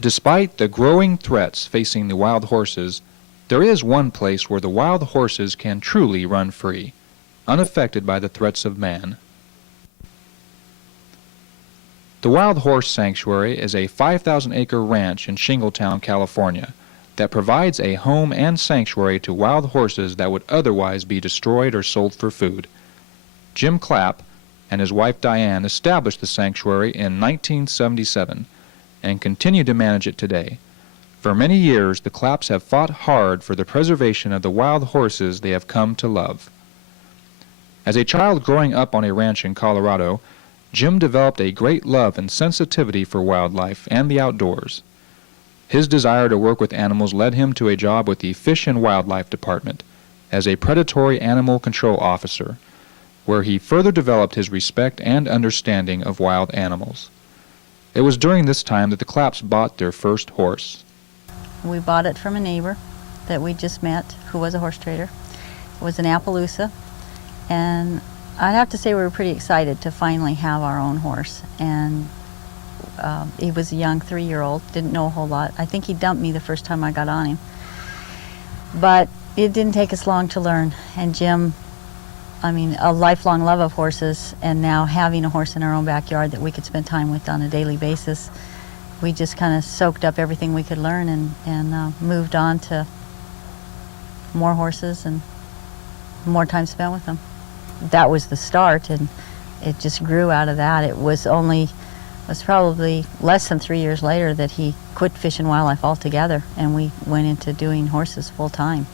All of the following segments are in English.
Despite the growing threats facing the wild horses, there is one place where the wild horses can truly run free, unaffected by the threats of man. The Wild Horse Sanctuary is a 5,000-acre ranch in Shingletown, California, that provides a home and sanctuary to wild horses that would otherwise be destroyed or sold for food. Jim Clapp and his wife Diane established the sanctuary in 1977 and continue to manage it today. For many years, the Clapps have fought hard for the preservation of the wild horses they have come to love. As a child growing up on a ranch in Colorado, Jim developed a great love and sensitivity for wildlife and the outdoors. His desire to work with animals led him to a job with the Fish and Wildlife Department as a predatory animal control officer, where he further developed his respect and understanding of wild animals. It was during this time that the Clapps bought their first horse. We bought it from a neighbor that we just met who was a horse trader. It was an Appaloosa, and I'd have to say we were pretty excited to finally have our own horse. And he was a young 3-year-old, didn't know a whole lot. I think he dumped me the first time I got on him. But it didn't take us long to learn. And Jim, a lifelong love of horses, and now having a horse in our own backyard that we could spend time with on a daily basis, we just kind of soaked up everything we could learn and moved on to more horses and more time spent with them. That was the start, and it just grew out of that. It was probably less than 3 years later that he quit Fish and Wildlife altogether, and we went into doing horses full time.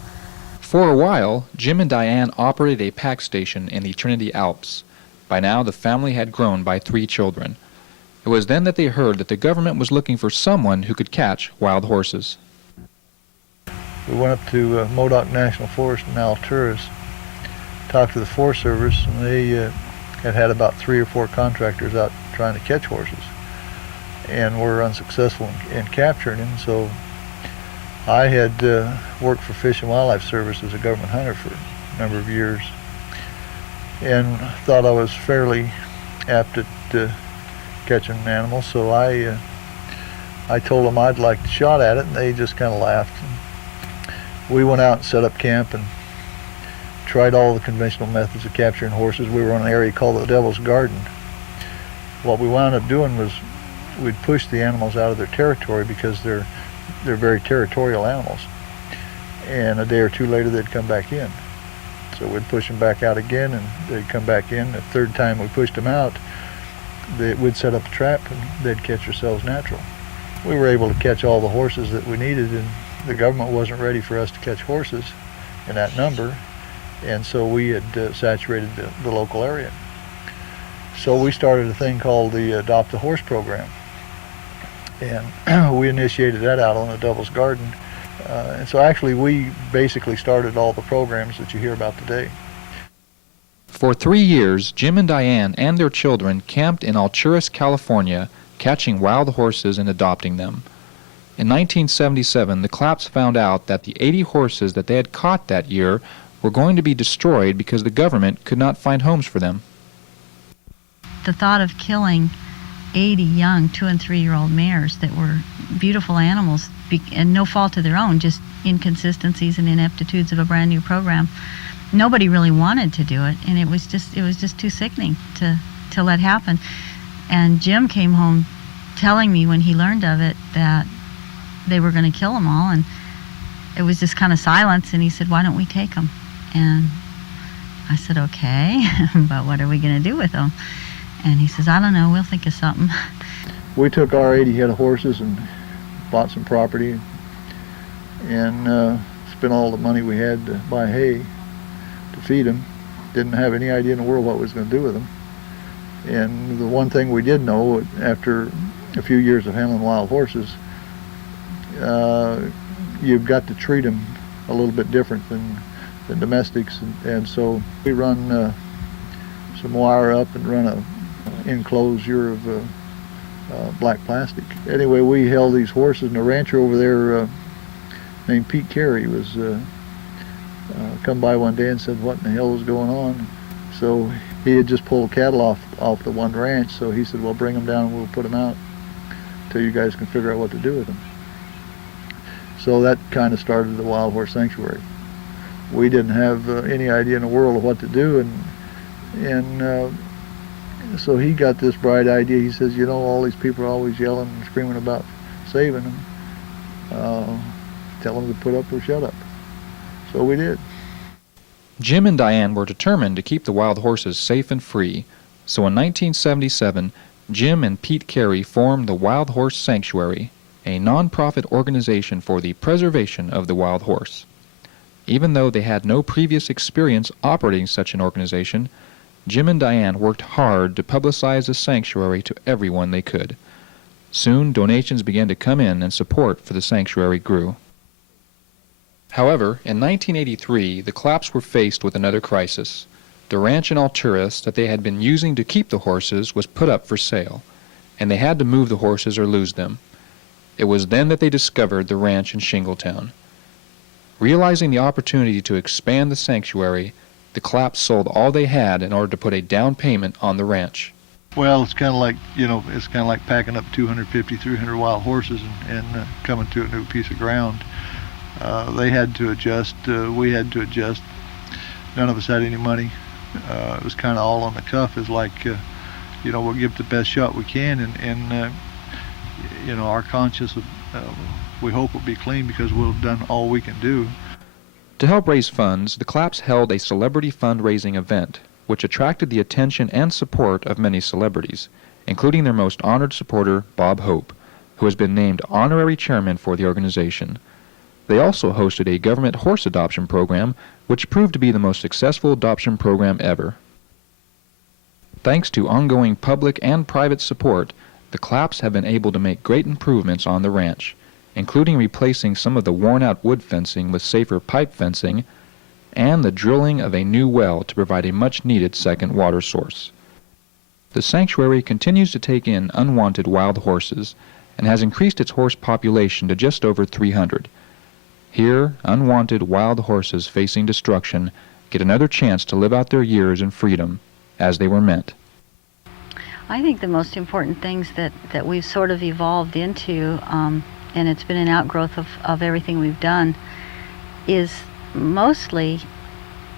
For a while, Jim and Diane operated a pack station in the Trinity Alps. By now, the family had grown by 3 children. It was then that they heard that the government was looking for someone who could catch wild horses. We went up to Modoc National Forest in Alturas, talked to the Forest Service, and they had about 3 or 4 contractors out trying to catch horses, and were unsuccessful in capturing them. So I had worked for Fish and Wildlife Service as a government hunter for a number of years, and thought I was fairly apt at catching animals. So I told them I'd like a shot at it, and they just kind of laughed. We went out and set up camp and tried all the conventional methods of capturing horses. We were on an area called the Devil's Garden. What we wound up doing was we'd push the animals out of their territory because they're very territorial animals. And a day or two later they'd come back in. So we'd push them back out again and they'd come back in. The third time we pushed them out, we'd set up a trap and they'd catch themselves natural. We were able to catch all the horses that we needed, and the government wasn't ready for us to catch horses in that number. And so we had saturated the local area. So we started a thing called the Adopt a Horse program. And we initiated that out on the Devil's Garden. And so actually we basically started all the programs that you hear about today. For 3 years, Jim and Diane and their children camped in Alturas, California, catching wild horses and adopting them. In 1977, the Clapps found out that the 80 horses that they had caught that year were going to be destroyed because the government could not find homes for them. The thought of killing 80 young 2- and 3-year-old mares that were beautiful animals, and no fault of their own, just inconsistencies and ineptitudes of a brand new program. Nobody really wanted to do it, and it was just too sickening to let happen. And Jim came home telling me when he learned of it that they were going to kill them all, and it was just kind of silence, and he said, "Why don't we take them?" And I said, "Okay, but what are we going to do with them?" And he says, "I don't know, we'll think of something." We took our 80 head of horses and bought some property and spent all the money we had to buy hay to feed them. Didn't have any idea in the world what we was going to do with them. And the one thing we did know, after a few years of handling wild horses, you've got to treat them a little bit different than domestics. And so we run some wire up and run a enclosure of black plastic. Anyway, we held these horses, and a rancher over there named Pete Carey was come by one day and said, "What in the hell is going on?" So he had just pulled cattle off the one ranch, so he said, "Well, bring them down and we'll put them out until you guys can figure out what to do with them. So that kind of started the Wild Horse Sanctuary. We didn't have any idea in the world of what to do, and so he got this bright idea. He says, you know, all these people are always yelling and screaming about saving them. Tell them to put up or shut up. So we did. Jim and Diane were determined to keep the wild horses safe and free, so in 1977, Jim and Pete Carey formed the Wild Horse Sanctuary, a non-profit organization for the preservation of the wild horse. Even though they had no previous experience operating such an organization, Jim and Diane worked hard to publicize the sanctuary to everyone they could. Soon, donations began to come in and support for the sanctuary grew. However, in 1983, the Claps were faced with another crisis. The ranch in Alturas that they had been using to keep the horses was put up for sale, and they had to move the horses or lose them. It was then that they discovered the ranch in Shingletown. Realizing the opportunity to expand the sanctuary, the Claps sold all they had in order to put a down payment on the ranch. Well, it's kind of like, you know, it's kind of like packing up 250, 300 wild horses and coming to a new piece of ground. They had to adjust. We had to adjust. None of us had any money. It was kind of all on the cuff. It's like, you know, we'll give it the best shot we can, and you know, our conscience, we hope will be clean because we've done all we can do. To help raise funds, the Claps held a celebrity fundraising event, which attracted the attention and support of many celebrities, including their most honored supporter, Bob Hope, who has been named honorary chairman for the organization. They also hosted a government horse adoption program, which proved to be the most successful adoption program ever. Thanks to ongoing public and private support, the Claps have been able to make great improvements on the ranch, including replacing some of the worn-out wood fencing with safer pipe fencing, and the drilling of a new well to provide a much-needed second water source. The sanctuary continues to take in unwanted wild horses and has increased its horse population to just over 300. Here, unwanted wild horses facing destruction get another chance to live out their years in freedom, as they were meant. I think the most important things that we've sort of evolved into, and it's been an outgrowth of everything we've done, is mostly,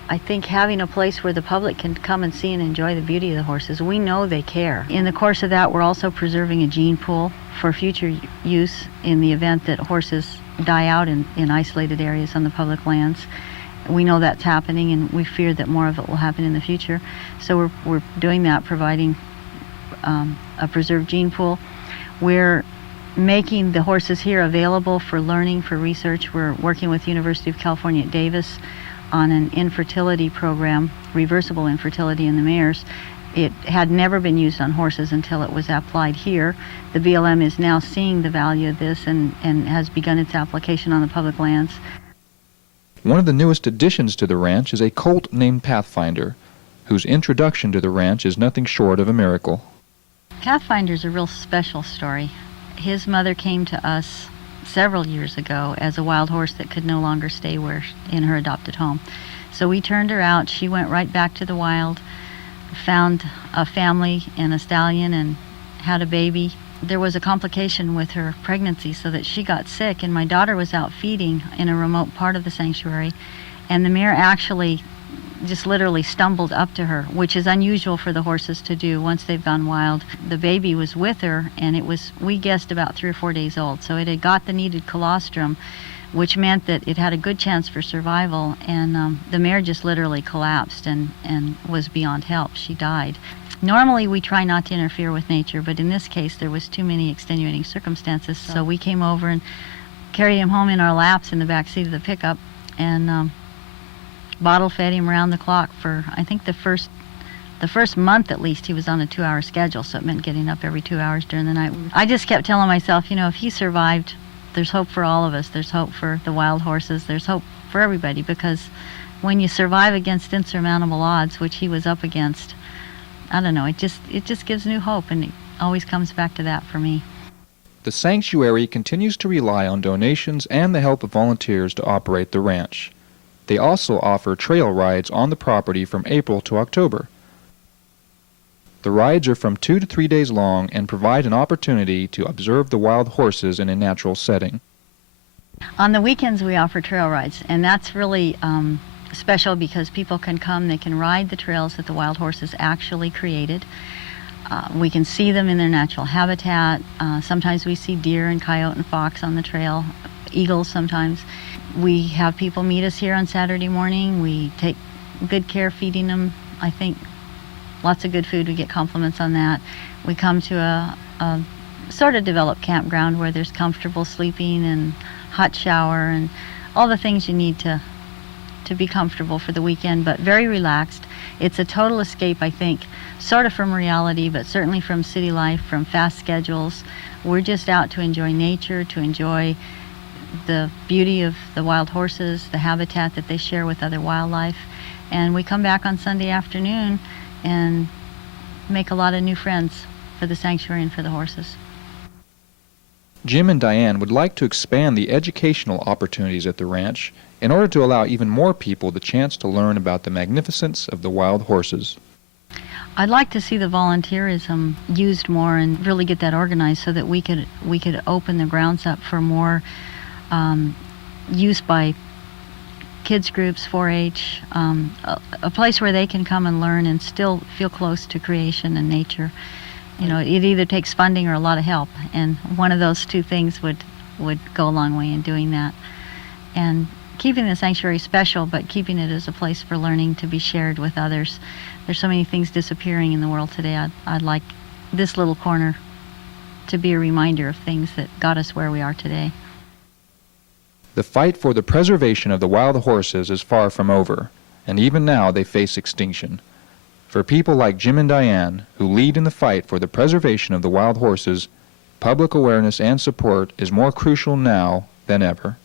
I think, having a place where the public can come and see and enjoy the beauty of the horses. We know they care. In the course of that, we're also preserving a gene pool for future use in the event that horses die out in isolated areas on the public lands. We know that's happening, and we fear that more of it will happen in the future. So we're doing that, providing a preserved gene pool. We're making the horses here available for learning, for research. We're working with University of California at Davis on an infertility program, reversible infertility in the mares. It had never been used on horses until it was applied here. The BLM is now seeing the value of this and has begun its application on the public lands. One of the newest additions to the ranch is a colt named Pathfinder, whose introduction to the ranch is nothing short of a miracle. Pathfinder's a real special story. His mother came to us several years ago as a wild horse that could no longer stay in her adopted home. So we turned her out. She went right back to the wild, found a family and a stallion, and had a baby. There was a complication with her pregnancy so that she got sick, and my daughter was out feeding in a remote part of the sanctuary, and the mare actually just literally stumbled up to her, which is unusual for the horses to do once they've gone wild. The baby was with her, and it was, we guessed, about 3 or 4 days old, so it had got the needed colostrum, which meant that it had a good chance for survival, and the mare just literally collapsed and was beyond help. She died. Normally we try not to interfere with nature, but in this case there was too many extenuating circumstances, so we came over and carried him home in our laps in the back seat of the pickup, and bottle fed him around the clock for, I think, the first month at least. He was on a 2-hour schedule, so it meant getting up every 2 hours during the night. I just kept telling myself, you know, if he survived, there's hope for all of us. There's hope for the wild horses. There's hope for everybody, because when you survive against insurmountable odds, which he was up against, I don't know, it just gives new hope, and it always comes back to that for me. The sanctuary continues to rely on donations and the help of volunteers to operate the ranch. They also offer trail rides on the property from April to October. The rides are from 2 to 3 days long and provide an opportunity to observe the wild horses in a natural setting. On the weekends, we offer trail rides, and that's really special because people can come, they can ride the trails that the wild horses actually created. We can see them in their natural habitat. Sometimes we see deer and coyote and fox on the trail, eagles sometimes. We have people meet us here on Saturday morning. We take good care feeding them. I think lots of good food. We get compliments on that. We come to a sort of developed campground where there's comfortable sleeping and hot shower and all the things you need to be comfortable for the weekend, but very relaxed. It's a total escape, I think, sort of from reality, but certainly from city life, from fast schedules. We're just out to enjoy nature, to enjoy the beauty of the wild horses, the habitat that they share with other wildlife. And we come back on Sunday afternoon and make a lot of new friends for the sanctuary and for the horses. Jim and Diane would like to expand the educational opportunities at the ranch in order to allow even more people the chance to learn about the magnificence of the wild horses. I'd like to see the volunteerism used more and really get that organized so that we could open the grounds up for more use by kids groups, 4-H, a place where they can come and learn and still feel close to creation and nature. You know, it either takes funding or a lot of help, and one of those two things would go a long way in doing that. And keeping the sanctuary special, but keeping it as a place for learning to be shared with others. There's so many things disappearing in the world today. I'd like this little corner to be a reminder of things that got us where we are today. The fight for the preservation of the wild horses is far from over, and even now they face extinction. For people like Jim and Diane, who lead in the fight for the preservation of the wild horses, public awareness and support is more crucial now than ever.